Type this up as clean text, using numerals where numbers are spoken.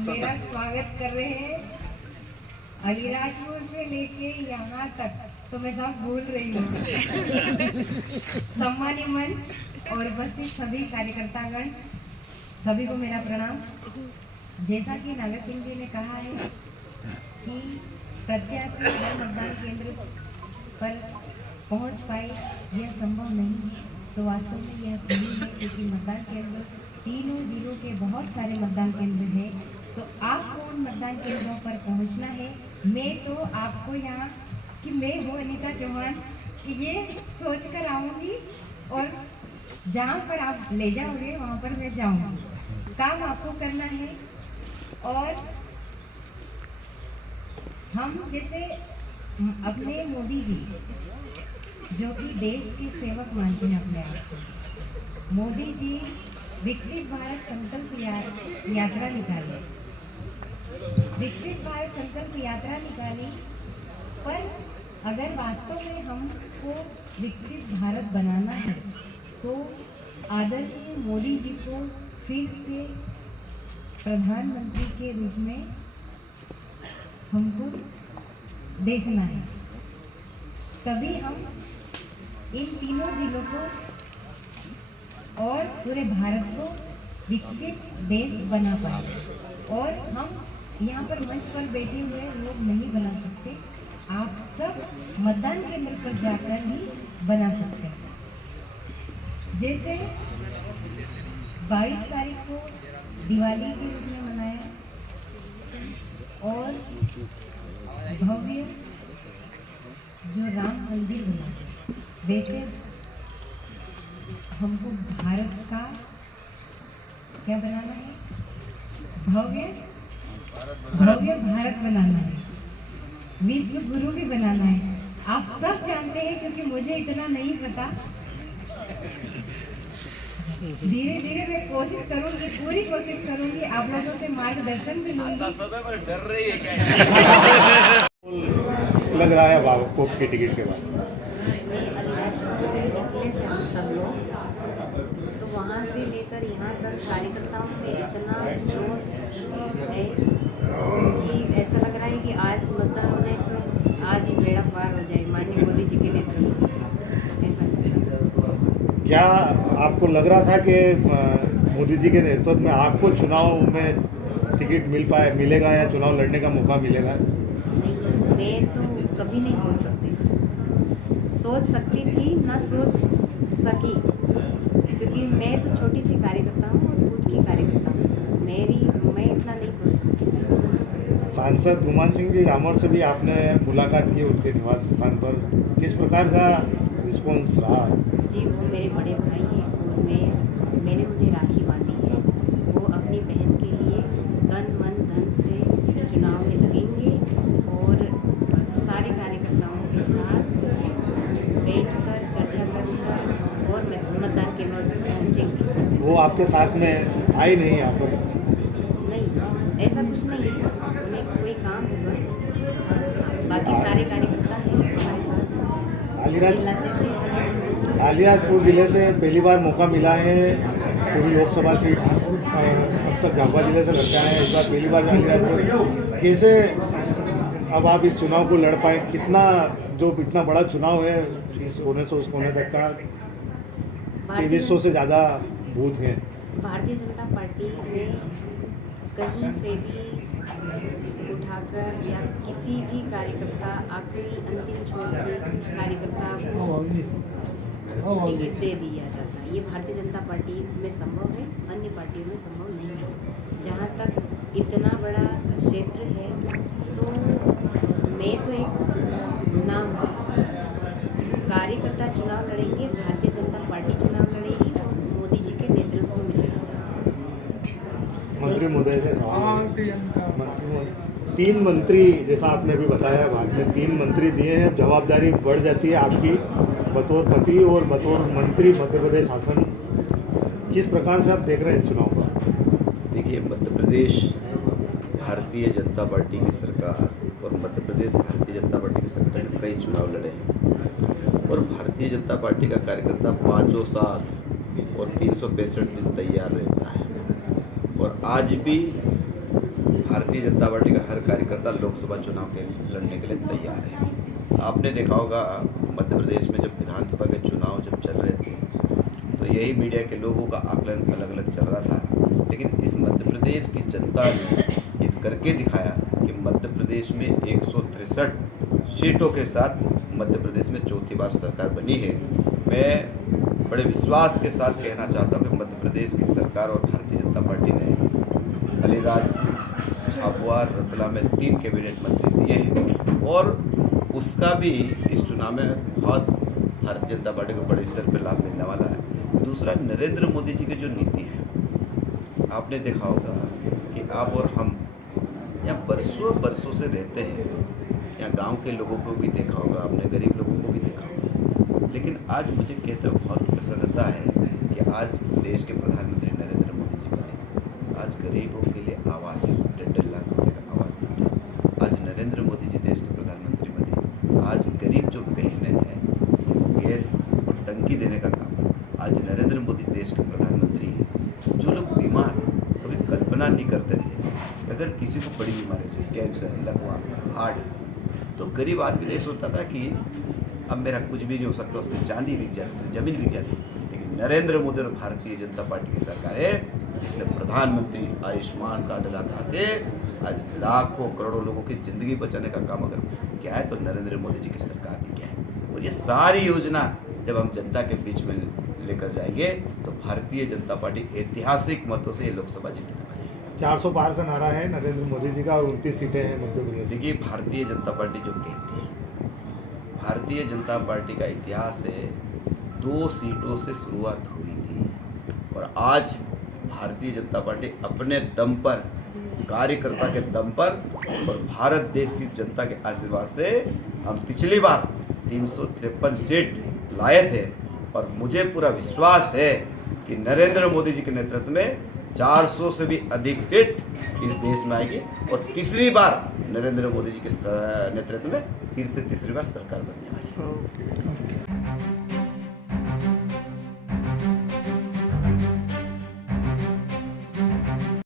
मेरा स्वागत कर रहे हैं। अलीराजपुर से लेके यहाँ तक तो मैं सब भूल रही हूँ। सम्मानीय मंच और उपस्थित सभी कार्यकर्तागण, सभी को मेरा प्रणाम। जैसा कि नागर सिंह जी ने कहा है कि प्रत्याशी हर मतदान केंद्र पर पहुंच पाए यह संभव नहीं है, तो वास्तव में यह सही है, क्योंकि मतदान केंद्र तीनों जिलों के बहुत सारे मतदान केंद्र हैं। तो आपको उन मतदान केंद्रों पर पहुंचना है। मैं तो आपको यहाँ कि मैं हूँ अनीता चौहान कि ये सोच कर आऊँगी और जहाँ पर आप ले जाओगे वहाँ पर मैं जाऊँगी। काम आपको करना है। और हम जैसे अपने मोदी जी जो कि देश के सेवक मानते हैं अपने आप को, मोदी जी विकसित भारत संकल्प यात्रा निकाली। विकसित भारत संकल्प यात्रा निकाली, पर अगर वास्तव में हमको विकसित भारत बनाना है तो आदरणीय मोदी जी को फिर से प्रधानमंत्री के रूप में हमको देखना है। तभी हम इन तीनों जिलों को और पूरे भारत को विकसित देश बना पाए। और हम यहाँ पर मंच पर बैठे हुए लोग नहीं बना सकते, आप सब मतदान केंद्र पर जाकर ही बना सकते हैं। जैसे 22 तारीख को दिवाली के रूप में मनाया और भव्य जो राम मंदिर बना, वैसे हमको भारत का क्या बनाना है? भव्य भारत बनाना है, विश्व गुरु भी बनाना है। आप सब जानते हैं, क्योंकि मुझे इतना नहीं पता। धीरे धीरे मैं कोशिश करूंगी, पूरी कोशिश करूंगी, आप लोगों से मार्गदर्शन भी लूंगी। डर रही है क्या? लग रहा है आपको के टिकट के बाद? अलीराजपुर से निकले थे हम सब लोग, तो वहाँ से लेकर यहाँ तक कार्यकर्ताओं में इतना जोश है कि ऐसा लग रहा है कि आज मतदान हो जाए तो आज ही बेड़ा पार हो जाए, माननीय मोदी जी के नेतृत्व में। ऐसा क्या आपको लग रहा था कि मोदी जी के नेतृत्व में आपको चुनाव में टिकट मिलेगा या चुनाव लड़ने का मौका मिलेगा? नहीं, मैं तो कभी नहीं सोच सकती थी, ना सोच सकी, क्योंकि मैं तो छोटी सी कार्यकर्ता हूँ और खुद की कार्यकर्ता हूँ। मैं इतना नहीं सोच सकती। सांसद गुमान सिंह जी डामोर से भी आपने मुलाकात की उनके निवास स्थान पर, किस प्रकार का रिस्पॉन्स रहा? जी, वो मेरे बड़े भाई हैं और मैंने उन्हें राखी बांधी है। वो अपनी बहन के लिए तन मन धन से चुनाव में लगेंगे और सारे कार्यकर्ताओं के साथ बैठकर चर्चा कर और मतदान केंद्र पर पहुँचेंगे। वो आपके साथ में आए नहीं यहाँ पर? नहीं, ऐसा कुछ नहीं है, उन्हें कोई काम होगा। बाकी सारे कार्यकर्ता हैं हमारे साथ। अलीराजपुर जिले से पहली बार मौका मिला है, पूरी लोकसभा सीट अब तक झाबुआ जिले से लड़का है, इस बार पहली बार अलीराजपुर। कैसे अब आप इस चुनाव को लड़ पाए? कितना जो इतना बड़ा चुनाव है, इस कोने से उस कोने तक का 2300 से ज़्यादा बूथ हैं। भारतीय जनता पार्टी में कहीं से भी उठाकर या किसी भी कार्यकर्ता आखिरी अंतिम छोर के कार्यकर्ता को टिकट दे दिया जाता है। ये भारतीय जनता पार्टी में संभव है, अन्य पार्टियों में संभव नहीं है। जहाँ तक इतना बड़ा क्षेत्र है, तो मैं तो एक नाम कार्यकर्ता चुनाव लड़ेंगे, भारतीय जनता पार्टी चुनाव लड़ेगी और मोदी जी के नेतृत्व में लड़ेगी। मंत्री महोदय से तीन मंत्री, जैसा आपने भी बताया, बाद में 3 मंत्री दिए हैं, जवाबदारी बढ़ जाती है आपकी बतौर पति और बतौर मंत्री मध्य प्रदेश शासन। किस प्रकार से आप देख रहे हैं चुनाव को? देखिए, मध्य प्रदेश भारतीय जनता पार्टी की सरकार और मध्य प्रदेश भारतीय जनता पार्टी की सरकार ने कई चुनाव लड़े हैं और भारतीय जनता पार्टी का कार्यकर्ता 5 साल और 365 दिन तैयार रहता है। और आज भी भारतीय जनता पार्टी का हर कार्यकर्ता लोकसभा चुनाव के लड़ने के लिए तैयार है। आपने देखा होगा मध्य प्रदेश में जब विधानसभा के चुनाव जब चल रहे थे तो यही मीडिया के लोगों का आकलन अलग अलग चल रहा था, लेकिन इस मध्य प्रदेश की जनता ने ये करके दिखाया कि मध्य प्रदेश में 163 सीटों के साथ मध्य प्रदेश में चौथी बार सरकार बनी है। मैं बड़े विश्वास के साथ कहना चाहता हूँ कि मध्य प्रदेश की सरकार और भारतीय जनता पार्टी ने अलीराजपुर, झाबुआ, रतलाम में 3 कैबिनेट मंत्री दिए हैं और उसका भी इस चुनाव में बहुत भारतीय जनता पार्टी को बड़े स्तर पर लाभ मिलने वाला है। दूसरा, नरेंद्र मोदी जी की जो नीति है, आपने देखा होगा कि आप और हम यहाँ बरसों से रहते हैं, यहाँ गांव के लोगों को भी देखा होगा आपने, गरीब लोगों को भी देखा होगा, लेकिन आज मुझे कहते हुए बहुत प्रसन्नता है कि आज देश के प्रधानमंत्री नरेंद्र मोदी जी बने। आज गरीबों के लिए आवास 1.5 लाख रुपये का आवास मिला। आज नरेंद्र मोदी जी देश के प्रधानमंत्री बने। आज गरीब जो बहनें हैं गैस और टंकी देने का काम, आज नरेंद्र मोदी देश के प्रधानमंत्री हैं। जो लोग बीमार कभी कल्पना नहीं करते थे, अगर किसी को बड़ी बीमारी हो, कैंसर, लकवा, हार्ट, तो गरीब आदमी नहीं सोचता था कि अब मेरा कुछ भी नहीं हो सकता, उसकी चांदी बिक जाती, जमीन बिक जाती। लेकिन नरेंद्र मोदी और भारतीय जनता पार्टी की सरकार है जिसने प्रधानमंत्री आयुष्मान कार्ड लगा के आज लाखों करोड़ों लोगों की ज़िंदगी बचाने का काम अगर क्या है तो नरेंद्र मोदी जी की सरकार ने किया है। और ये सारी योजना जब हम जनता के बीच में लेकर जाएंगे तो भारतीय जनता पार्टी ऐतिहासिक मतों से ये लोकसभा जीतने वाली है। 400 पार का नारा है नरेंद्र मोदी जी का और 29 सीटें हैं मध्य प्रदेश। देखिए, भारतीय जनता पार्टी जो कहती है, भारतीय जनता पार्टी का इतिहास है 2 सीटों से शुरुआत हुई थी और आज भारतीय जनता पार्टी अपने दम पर, कार्यकर्ता के दम पर और भारत देश की जनता के आशीर्वाद से हम पिछली बार 353 सीट लाए थे और मुझे पूरा विश्वास है कि नरेंद्र मोदी जी के नेतृत्व में 400 से भी अधिक सीट इस देश में आएगी और तीसरी बार नरेंद्र मोदी जी के नेतृत्व में फिर से तीसरी बार सरकार बनने वाली है।